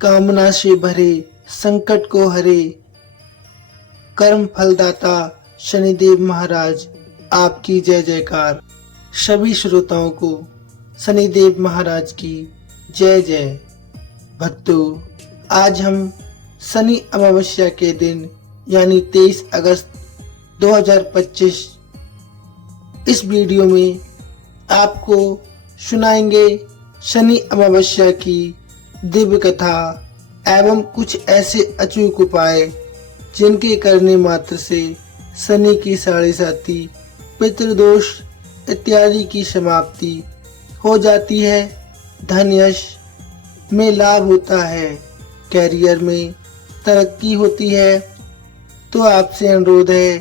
कामना से भरे संकट को हरे कर्म फलदाता शनिदेव महाराज आपकी जय जयकार। सभी श्रोताओं को शनिदेव महाराज की जय जय। भक्तों, आज हम शनि अमावस्या के दिन यानी 23 अगस्त 2025 इस वीडियो में आपको सुनाएंगे शनि अमावस्या की दिव्य कथा एवं कुछ ऐसे अचूक उपाय जिनके करने मात्र से शनि की साढ़ेसाती, पितृदोष इत्यादि की समाप्ति हो जाती है, धन यश में लाभ होता है, कैरियर में तरक्की होती है। तो आपसे अनुरोध है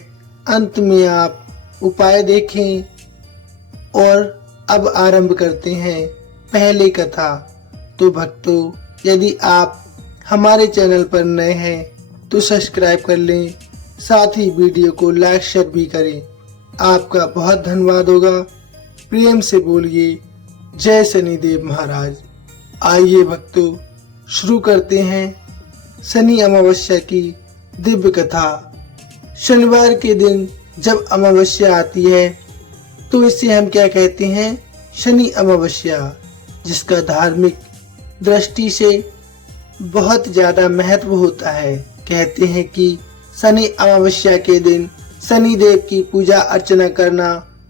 अंत में आप उपाय देखें। और अब आरंभ करते हैं पहली कथा। तो भक्तों, यदि आप हमारे चैनल पर नए हैं तो सब्सक्राइब कर लें, साथ ही वीडियो को लाइक शेयर भी करें। आपका बहुत धन्यवाद होगा। प्रेम से बोलिए जय शनिदेव महाराज। आइए भक्तों, शुरू करते हैं शनि अमावस्या की दिव्य कथा। शनिवार के दिन जब अमावस्या आती है तो इसे हम क्या कहते हैं? शनि अमावस्या, जिसका धार्मिक दृष्टि से बहुत ज्यादा महत्व होता है। कहते हैं कि शनि अमावस्या के दिन शनि देव की पूजा अर्चना करना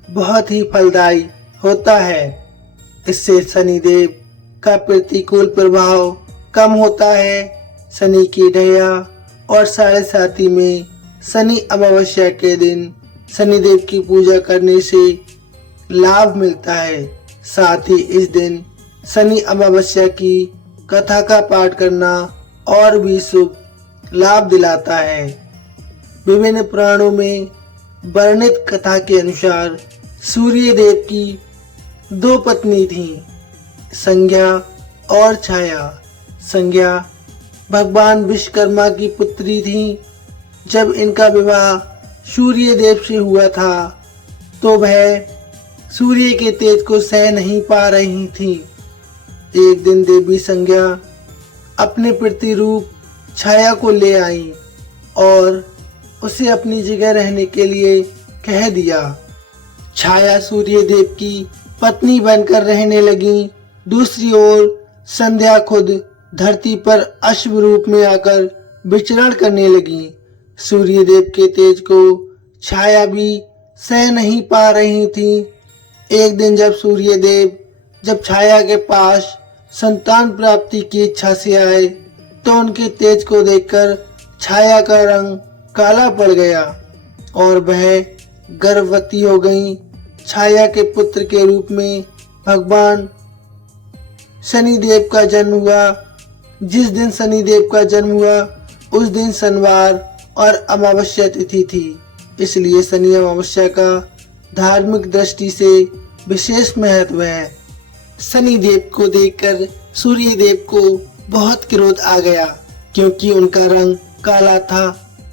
बहुत ही फलदायी होता है। इससे शनि देव का प्रतिकूल प्रभाव कम होता है। शनि की दया और साढ़ेसाती में शनि अमावस्या के दिन शनिदेव की पूजा करने से लाभ मिलता है। साथ ही इस दिन शनि अमावस्या की कथा का पाठ करना और भी शुभ लाभ दिलाता है। विभिन्न पुराणों में वर्णित कथा के अनुसार सूर्य देव की 2 पत्नी थीं, संज्ञा और छाया। संज्ञा भगवान विश्वकर्मा की पुत्री थी। जब इनका विवाह सूर्य देव से हुआ था तो वह सूर्य के तेज को सह नहीं पा रही थी। एक दिन देवी संज्ञा अपने प्रतिरूप छाया को ले आई और उसे अपनी जगह रहने के लिए कह दिया। छाया सूर्य देव की पत्नी बनकर रहने लगी। दूसरी ओर संध्या खुद धरती पर अश्व रूप में आकर विचरण करने लगी। सूर्य देव के तेज को छाया भी सह नहीं पा रही थी। एक दिन जब सूर्य देव जब छाया के पास संतान प्राप्ति की इच्छा से आए तो उनके तेज को देखकर छाया का रंग काला पड़ गया और वह गर्भवती हो गई। छाया के पुत्र के रूप में भगवान शनिदेव का जन्म हुआ। जिस दिन शनिदेव का जन्म हुआ उस दिन शनिवार और अमावस्या तिथि थी, इसलिए शनि अमावस्या का धार्मिक दृष्टि से विशेष महत्व है। शनिदेव को देखकर सूर्य देव को बहुत क्रोध आ गया क्योंकि उनका रंग काला था।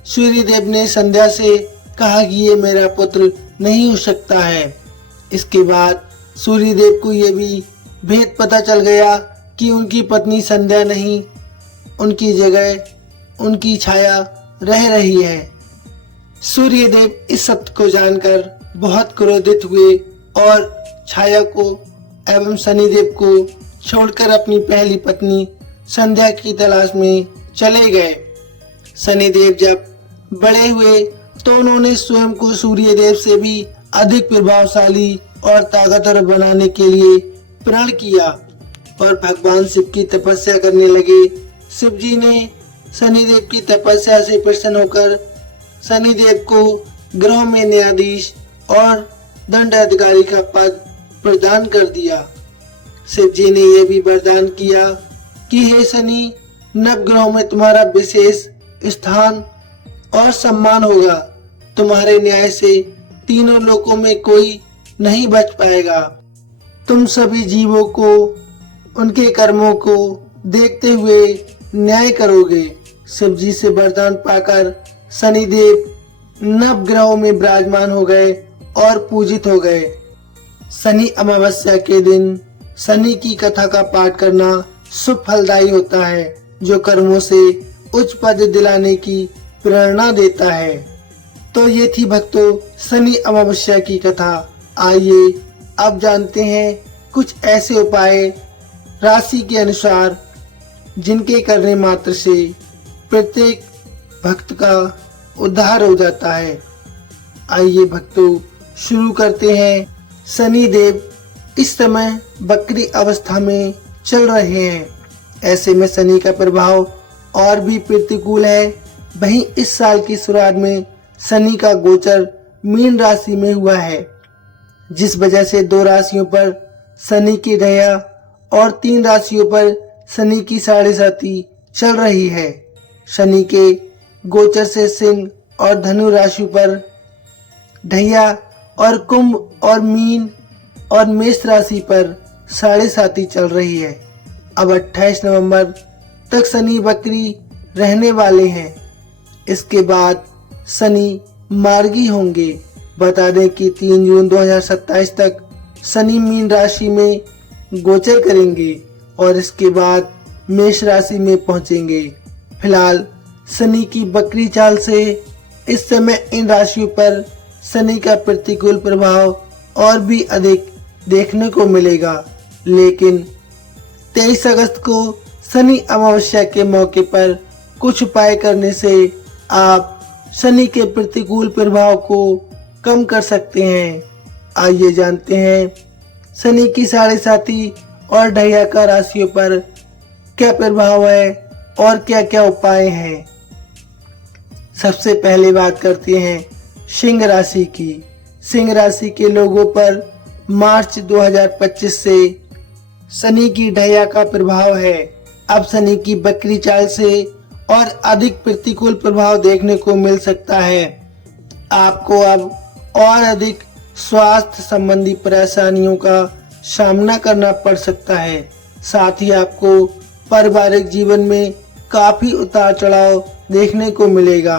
सूर्य देव ने संध्या से कहा कि ये मेरा पुत्र नहीं हो सकता है। इसके बाद सूर्य देव को ये भी भेद पता चल गया कि उनकी पत्नी संध्या नहीं, उनकी जगह उनकी छाया रह रही है। सूर्य देव इस सत्य को जानकर बहुत क्रोधित हुए और छाया को एवं शनिदेव को छोड़कर अपनी पहली पत्नी संध्या की तलाश में चले गए। शनिदेव जब बड़े हुए तो उन्होंने स्वयं को सूर्य देव से भी अधिक प्रभावशाली और ताकतवर बनाने के लिए प्रण किया और भगवान शिव की तपस्या करने लगे। शिव जी ने शनिदेव की तपस्या से प्रसन्न होकर शनिदेव को ग्रह में न्यायाधीश और दंड अधिकारी का पद प्रदान कर दिया। शिव जी ने यह भी वरदान किया कि हे शनि, नवग्रहों में तुम्हारा विशेष स्थान और सम्मान होगा। तुम्हारे न्याय से तीनों लोकों में कोई नहीं बच पाएगा। तुम सभी जीवों को उनके कर्मों को देखते हुए न्याय करोगे। शिव जी से वरदान पाकर शनिदेव नवग्रहों में विराजमान हो गए और पूजित हो गए। शनि अमावस्या के दिन शनि की कथा का पाठ करना शुभ फलदायी होता है। जो कर्मों से उच्च पद दिलाने की प्रेरणा देता है। तो ये थी भक्तों शनि अमावस्या की कथा। आइए अब जानते हैं कुछ ऐसे उपाय राशि के अनुसार जिनके करने मात्र से प्रत्येक भक्त का उद्धार हो जाता है। आइए भक्तों शुरू करते हैं। शनि देव इस समय वक्री अवस्था में चल रहे हैं। ऐसे में शनि का प्रभाव और भी प्रतिकूल है। वहीं इस साल की शुरुआत में शनि का गोचर मीन राशि में हुआ है, जिस वजह से 2 राशियों पर शनि की दया और 3 राशियों पर शनि की साढ़े साती चल रही है। शनि के गोचर से सिंह और धनु राशि पर ढैया और कुंभ और मीन और मेष राशि पर साढ़े साती चल रही है। अब 28 नवंबर तक शनि वक्री रहने वाले हैं। इसके बाद शनि मार्गी होंगे। बता दें कि 3 जून 2027 तक शनि मीन राशि में गोचर करेंगे और इसके बाद मेष राशि में पहुंचेंगे। फिलहाल शनि की वक्री चाल से इस समय इन राशियों पर शनि का प्रतिकूल प्रभाव और भी अधिक देखने को मिलेगा। लेकिन 23 अगस्त को शनि अमावस्या के मौके पर कुछ उपाय करने से आप शनि के प्रतिकूल प्रभाव को कम कर सकते हैं। आइए जानते हैं शनि की साढ़े साती और ढैया का राशियों पर क्या प्रभाव है और क्या क्या उपाय हैं। सबसे पहले बात करते हैं सिंह राशि की। सिंह राशि के लोगों पर मार्च 2025 से शनि की ढैया का प्रभाव है। अब शनि की वक्री चाल से और अधिक प्रतिकूल प्रभाव देखने को मिल सकता है। आपको अब और अधिक स्वास्थ्य संबंधी परेशानियों का सामना करना पड़ सकता है। साथ ही आपको पारिवारिक जीवन में काफी उतार चढ़ाव देखने को मिलेगा।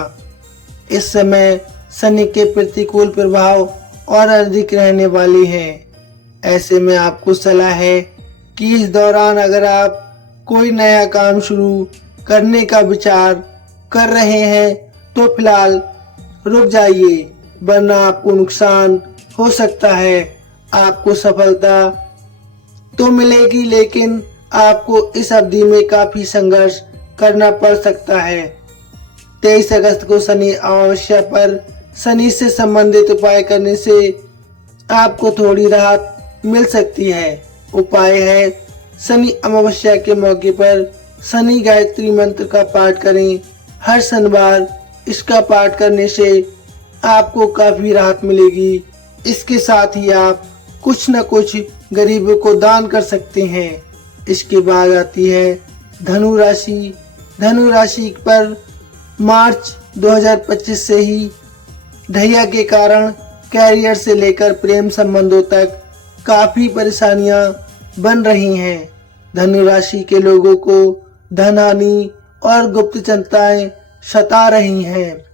इस समय शनि के प्रतिकूल प्रभाव और अधिक रहने वाले हैं। ऐसे में आपको सलाह है कि इस दौरान अगर आप कोई नया काम शुरू करने का विचार कर रहे हैं तो फिलहाल रुक जाइए, वरना आपको नुकसान हो सकता है। आपको सफलता तो मिलेगी, लेकिन आपको इस अवधि में काफी संघर्ष करना पड़ सकता है। 23 अगस्त को शनि अमावस्या पर शनि से संबंधित उपाय करने से आपको थोड़ी राहत मिल सकती है। उपाय है शनि अमावस्या के मौके पर शनि गायत्री मंत्र का पाठ करें। हर शनिवार इसका पाठ करने से आपको काफी राहत मिलेगी। इसके साथ ही आप कुछ न कुछ गरीबों को दान कर सकते हैं। इसके बाद आती है धनु राशि। धनु राशि पर मार्च 2025 से ही ढैया के कारण कैरियर से लेकर प्रेम संबंधों तक काफी परेशानियां बन रही हैं। धनु राशि के लोगों को धन हानि और गुप्त चिंताएं सता रही हैं।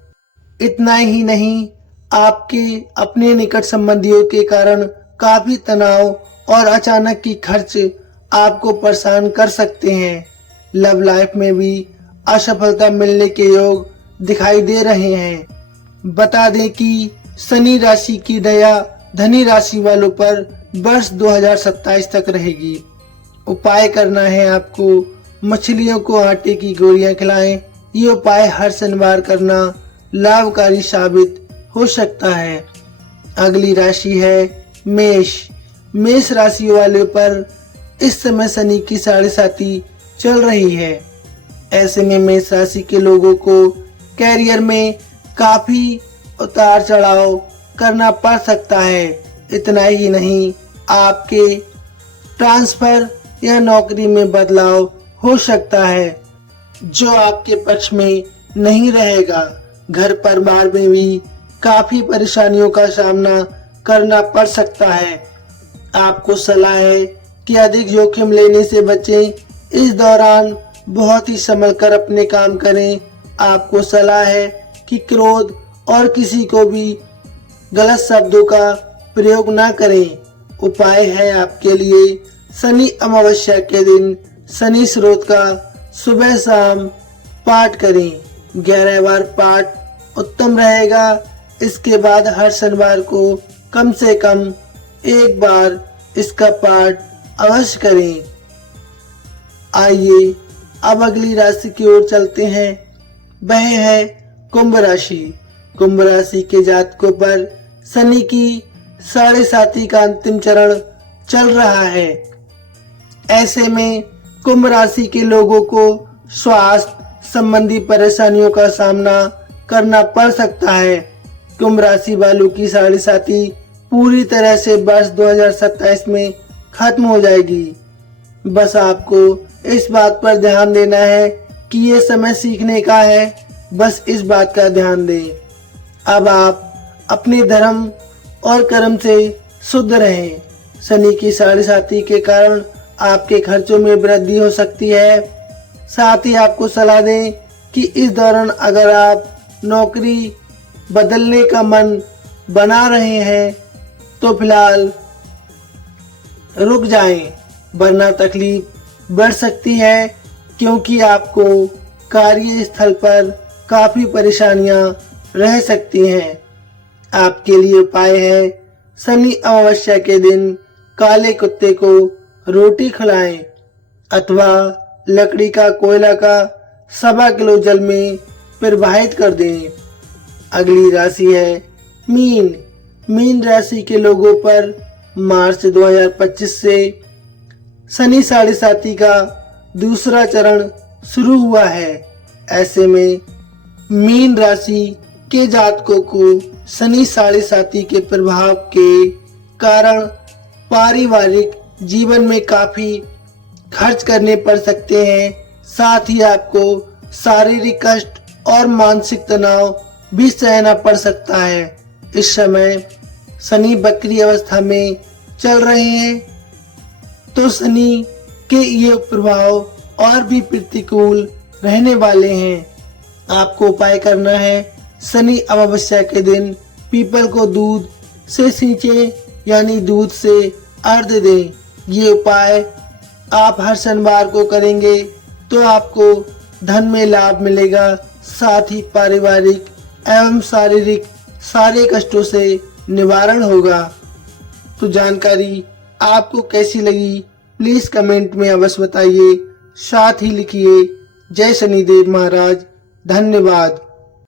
इतना ही नहीं, आपके अपने निकट संबंधियों के कारण काफी तनाव और अचानक की खर्च आपको परेशान कर सकते हैं। लव लाइफ में भी असफलता मिलने के योग दिखाई दे रहे हैं। बता दें कि शनि राशि की दया धनी राशि वालों पर वर्ष 2027 तक रहेगी। उपाय करना है आपको मछलियों को आटे की गोलियां खिलाएं। ये उपाय हर शनिवार करना लाभकारी साबित हो सकता है। अगली राशि है मेष। मेष राशि वाले पर इस समय शनि की साढ़े साती चल रही है। ऐसे में मेष राशि के लोगों को कैरियर में काफी उतार चढ़ाव करना पड़ सकता है। इतना ही नहीं, आपके ट्रांसफर या नौकरी में बदलाव हो सकता है जो आपके पक्ष में नहीं रहेगा। घर परिवार में भी काफी परेशानियों का सामना करना पड़ सकता है। आपको सलाह है कि अधिक जोखिम लेने से बचें। इस दौरान बहुत ही संभल कर अपने काम करें। आपको सलाह है कि क्रोध और किसी को भी गलत शब्दों का प्रयोग ना करें। उपाय है आपके लिए शनि अमावस्या के दिन शनि स्रोत का सुबह शाम पाठ करें। 11 बार पाठ उत्तम रहेगा। इसके बाद हर शनिवार को कम से कम एक बार इसका पाठ अवश्य करें। आइए अब अगली राशि की ओर चलते हैं। वह है कुंभ राशि। कुंभ राशि के जातकों पर शनि की 7.5 का अंतिम चरण चल रहा है। ऐसे में कुंभ राशि के लोगों को स्वास्थ्य संबंधी परेशानियों का सामना करना पड़ सकता है। कुंभ राशि वालों की 7.5 पूरी तरह से वर्ष 2027 में खत्म हो जाएगी। बस आपको इस बात पर ध्यान देना है कि ये समय सीखने का है। बस इस बात का ध्यान दें। अब आप अपने धर्म और कर्म से शुद्ध रहें। शनि की 7.5 के कारण आपके खर्चों में वृद्धि हो सकती है। साथ ही आपको सलाह दें कि इस दौरान अगर आप नौकरी बदलने का मन बना रहे हैं तो फिलहाल रुक जाएं, वरना तकलीफ बढ़ सकती है, क्योंकि आपको कार्यस्थल पर काफी परेशानियां रह सकती हैं। आपके लिए उपाय है, शनि अमावस्या के दिन काले कुत्ते को रोटी खिलाएं अथवा लकड़ी का कोयला का 1.25 किलो जल में प्रवाहित कर दें। अगली राशि है मीन। मीन राशि के लोगों पर मार्च 2025 से शनि 7.5 का दूसरा चरण शुरू हुआ है। ऐसे में मीन राशि के जातकों को शनि 7.5 के प्रभाव के कारण पारिवारिक जीवन में काफी खर्च करने पड़ सकते हैं। साथ ही आपको शारीरिक कष्ट और मानसिक तनाव भी सहना पड़ सकता है। इस समय शनि वक्री अवस्था में चल रहे हैं, तो शनि के ये प्रभाव और भी प्रतिकूल रहने वाले हैं। आपको उपाय करना है, शनि अमावस्या के दिन पीपल को दूध से सींचे, यानी दूध से अर्घ्य दें। ये उपाय आप हर शनिवार को करेंगे तो आपको धन में लाभ मिलेगा। साथ ही पारिवारिक एवं शारीरिक सारे कष्टों से निवारण होगा। तो जानकारी आपको कैसी लगी प्लीज कमेंट में अवश्य बताइए। साथ ही लिखिए जय शनिदेव महाराज। धन्यवाद।